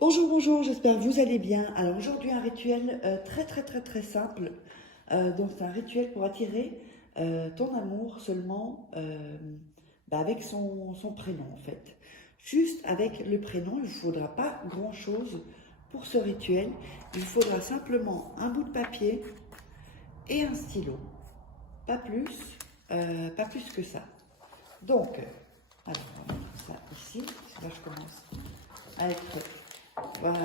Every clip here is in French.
Bonjour, bonjour, j'espère que vous allez bien. Alors aujourd'hui un rituel très simple. Donc c'est un rituel pour attirer ton amour seulement avec son prénom en fait. Juste avec le prénom, il ne vous faudra pas grand-chose pour ce rituel. Il vous faudra simplement un bout de papier et un stylo. Pas plus que ça. Donc, alors on va mettre ça ici. Là je commence à être... Voilà.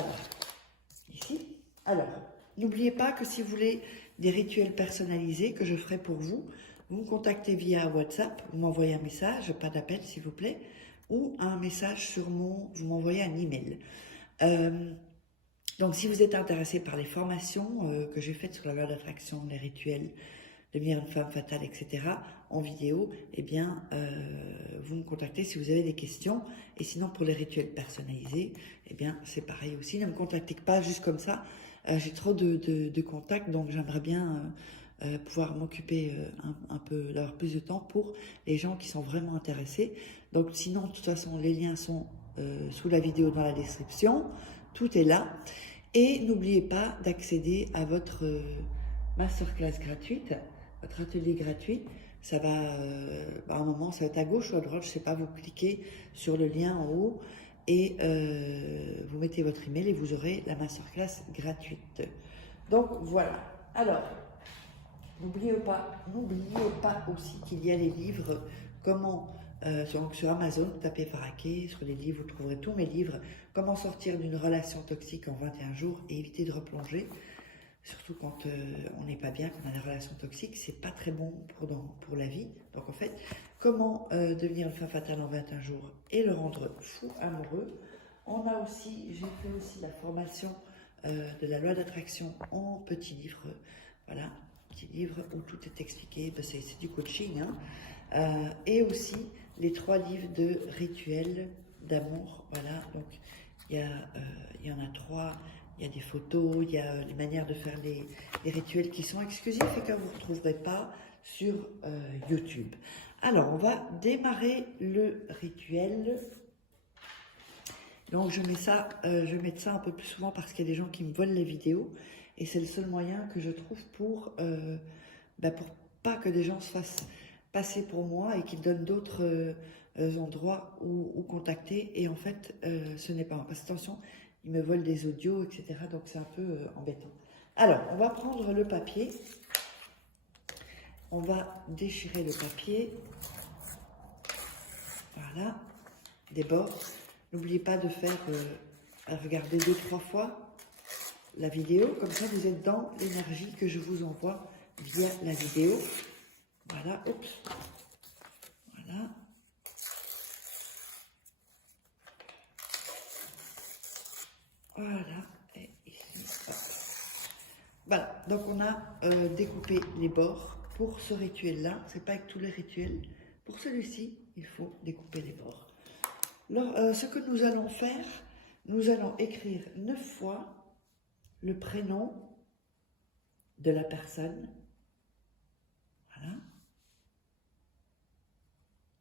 Ici. Alors, n'oubliez pas que si vous voulez des rituels personnalisés que je ferai pour vous, vous me contactez via WhatsApp, vous m'envoyez un message, pas d'appel s'il vous plaît, ou un message sur vous m'envoyez un email. Donc si vous êtes intéressé par les formations que j'ai faites sur la loi d'attraction, les rituels, devenir une femme fatale, etc., en vidéo, eh bien, vous me contactez si vous avez des questions. Et sinon, pour les rituels personnalisés, eh bien, c'est pareil aussi. Ne me contactez pas juste comme ça. J'ai trop de contacts, donc j'aimerais bien pouvoir m'occuper un peu, d'avoir plus de temps pour les gens qui sont vraiment intéressés. Donc sinon, de toute façon, les liens sont sous la vidéo dans la description. Tout est là. Et n'oubliez pas d'accéder à votre masterclass gratuite, votre atelier gratuit. Ça va, à un moment, ça va être à gauche ou à droite, je ne sais pas, vous cliquez sur le lien en haut et vous mettez votre email et vous aurez la masterclass gratuite. Donc voilà. Alors, n'oubliez pas aussi qu'il y a les livres, sur Amazon, tapez Faraké, sur les livres, vous trouverez tous mes livres, comment sortir d'une relation toxique en 21 jours et éviter de replonger. Surtout quand on n'est pas bien, quand on a des relations toxiques, c'est pas très bon pour la vie. Donc en fait, comment devenir une femme fatale en 21 jours et le rendre fou amoureux. J'ai fait aussi la formation de la loi d'attraction en petit livre. Voilà, petit livre où tout est expliqué. Ben, c'est du coaching, hein. Et aussi les 3 livres de rituels d'amour. Voilà, donc il y en a 3. Il y a des photos, il y a les manières de faire les rituels qui sont exclusifs et que vous ne retrouverez pas sur YouTube. Alors, on va démarrer le rituel. Donc, je mets ça un peu plus souvent parce qu'il y a des gens qui me volent les vidéos et c'est le seul moyen que je trouve pour pas que des gens se fassent passer pour moi et qu'ils donnent d'autres endroits où contacter. Et en fait, ce n'est pas moi. Parce que attention, ils me volent des audios, etc. Donc c'est un peu embêtant. Alors, on va prendre le papier. On va déchirer le papier. Voilà. Des bords. N'oubliez pas de faire, regarder 2-3 fois la vidéo. Comme ça, vous êtes dans l'énergie que je vous envoie via la vidéo. Voilà. Oups. Voilà. Voilà, et ici, hop. Voilà, donc on a découpé les bords pour ce rituel-là. C'est pas avec tous les rituels. Pour celui-ci, il faut découper les bords. Alors, ce que nous allons faire, nous allons écrire 9 fois le prénom de la personne, voilà,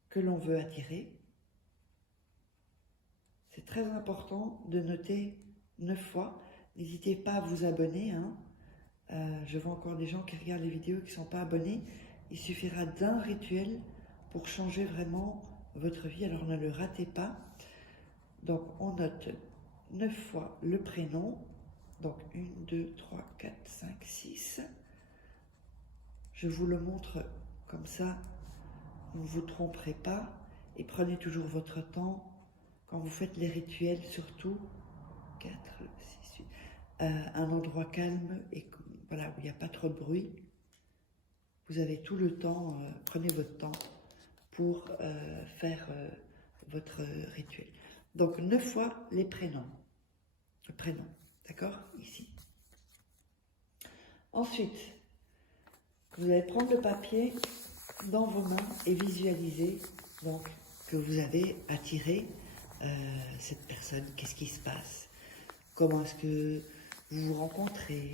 que l'on veut attirer. C'est très important de noter 9 fois. N'hésitez pas à vous abonner, hein. Je vois encore des gens qui regardent les vidéos qui ne sont pas abonnés. Il suffira d'un rituel pour changer vraiment votre vie. Alors ne le ratez pas. Donc on note 9 fois le prénom. Donc 1, 2, 3, 4, 5, 6. Je vous le montre comme ça, vous ne vous tromperez pas. Et prenez toujours votre temps. Quand vous faites les rituels, surtout 4, 6, 8, un endroit calme et voilà, où il n'y a pas trop de bruit. Vous avez tout le temps, prenez votre temps pour faire votre rituel. Donc 9 fois les prénoms. Le prénom, d'accord? Ici. Ensuite, vous allez prendre le papier dans vos mains et visualiser donc, que vous avez attiré cette personne. Qu'est-ce qui se passe? Comment est-ce que vous vous rencontrez?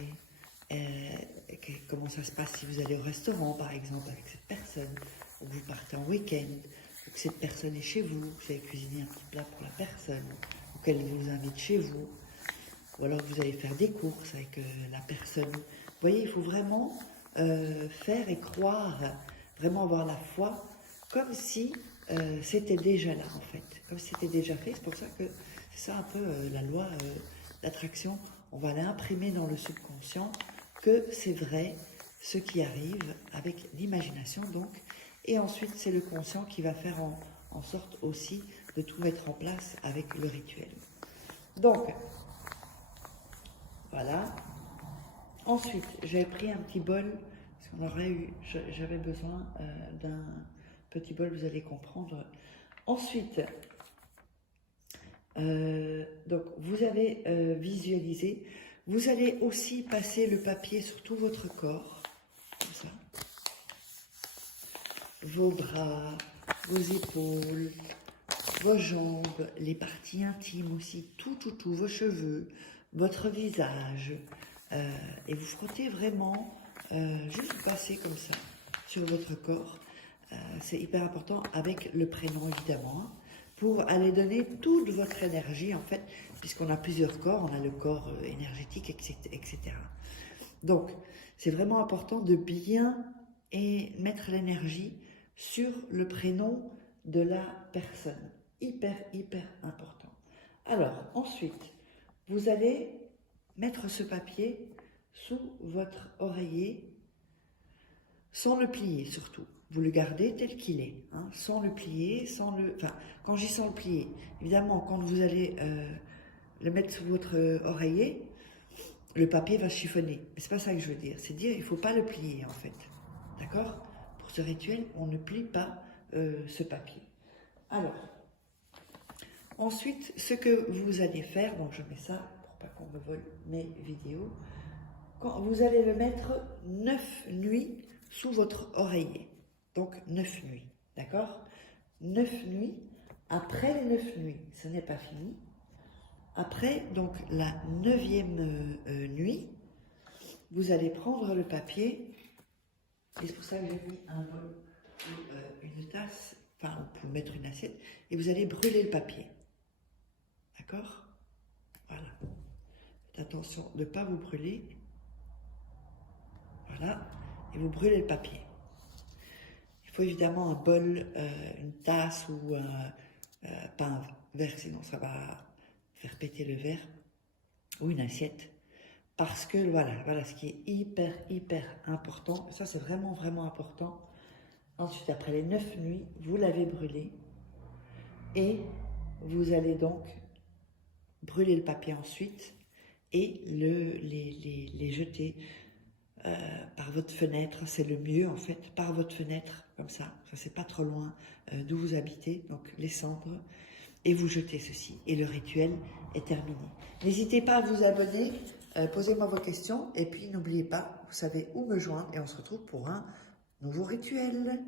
Comment ça se passe si vous allez au restaurant, par exemple, avec cette personne, ou que vous partez en week-end, ou que cette personne est chez vous, vous avez cuisiné un petit plat pour la personne, ou qu'elle vous invite chez vous. ou alors vous allez faire des courses avec la personne. Vous voyez, il faut vraiment faire et croire, vraiment avoir la foi, comme si c'était déjà là en fait, comme si c'était déjà fait. C'est pour ça que c'est ça un peu la loi d'attraction. On va l'imprimer dans le subconscient que c'est vrai ce qui arrive avec l'imagination donc. Et ensuite, c'est le conscient qui va faire en sorte aussi de tout mettre en place avec le rituel. Donc, voilà. Ensuite, j'avais pris un petit bol, parce qu'on aurait eu, j'avais besoin d'un petit bol, vous allez comprendre. Ensuite, donc vous avez visualisé, vous allez aussi passer le papier sur tout votre corps, comme ça. Vos bras, vos épaules, vos jambes, les parties intimes aussi, tout, vos cheveux, votre visage. Et vous frottez vraiment, juste vous passez comme ça sur votre corps. C'est hyper important avec le prénom évidemment, hein, pour aller donner toute votre énergie en fait, puisqu'on a plusieurs corps, on a le corps énergétique, etc. Donc, c'est vraiment important de bien mettre l'énergie sur le prénom de la personne. Hyper important. Alors, ensuite, vous allez mettre ce papier sous votre oreiller, sans le plier surtout. Vous le gardez tel qu'il est, hein, sans le plier, enfin, quand je dis sans le plier, évidemment, quand vous allez le mettre sous votre oreiller, le papier va chiffonner. Mais c'est pas ça que je veux dire. C'est dire, il ne faut pas le plier, en fait. D'accord? Pour ce rituel, on ne plie pas ce papier. Alors, ensuite, ce que vous allez faire, donc je mets ça pour pas qu'on me vole mes vidéos, quand vous allez le mettre 9 nuits sous votre oreiller. Donc 9 nuits, d'accord? 9 nuits. Après les 9 nuits, ce n'est pas fini. Après, donc la 9e nuit, vous allez prendre le papier, et c'est pour ça que j'ai mis un bol ou une tasse, enfin on peut mettre une assiette, et vous allez brûler le papier. D'accord? Voilà. Faites attention de ne pas vous brûler. Voilà. Et vous brûlez le papier. Il faut évidemment un bol, une tasse ou pas un verre, sinon ça va faire péter le verre, ou une assiette. Parce que voilà ce qui est hyper important. Ça, c'est vraiment important. Ensuite, après les 9 nuits, vous l'avez brûlé. Et vous allez donc brûler le papier ensuite et les jeter par votre fenêtre. C'est le mieux en fait, par votre fenêtre, comme ça. Ça, c'est pas trop loin d'où vous habitez. Donc, les cendres. Et vous jetez ceci. Et le rituel est terminé. N'hésitez pas à vous abonner. Posez-moi vos questions. Et puis, n'oubliez pas, vous savez où me joindre. Et on se retrouve pour un nouveau rituel.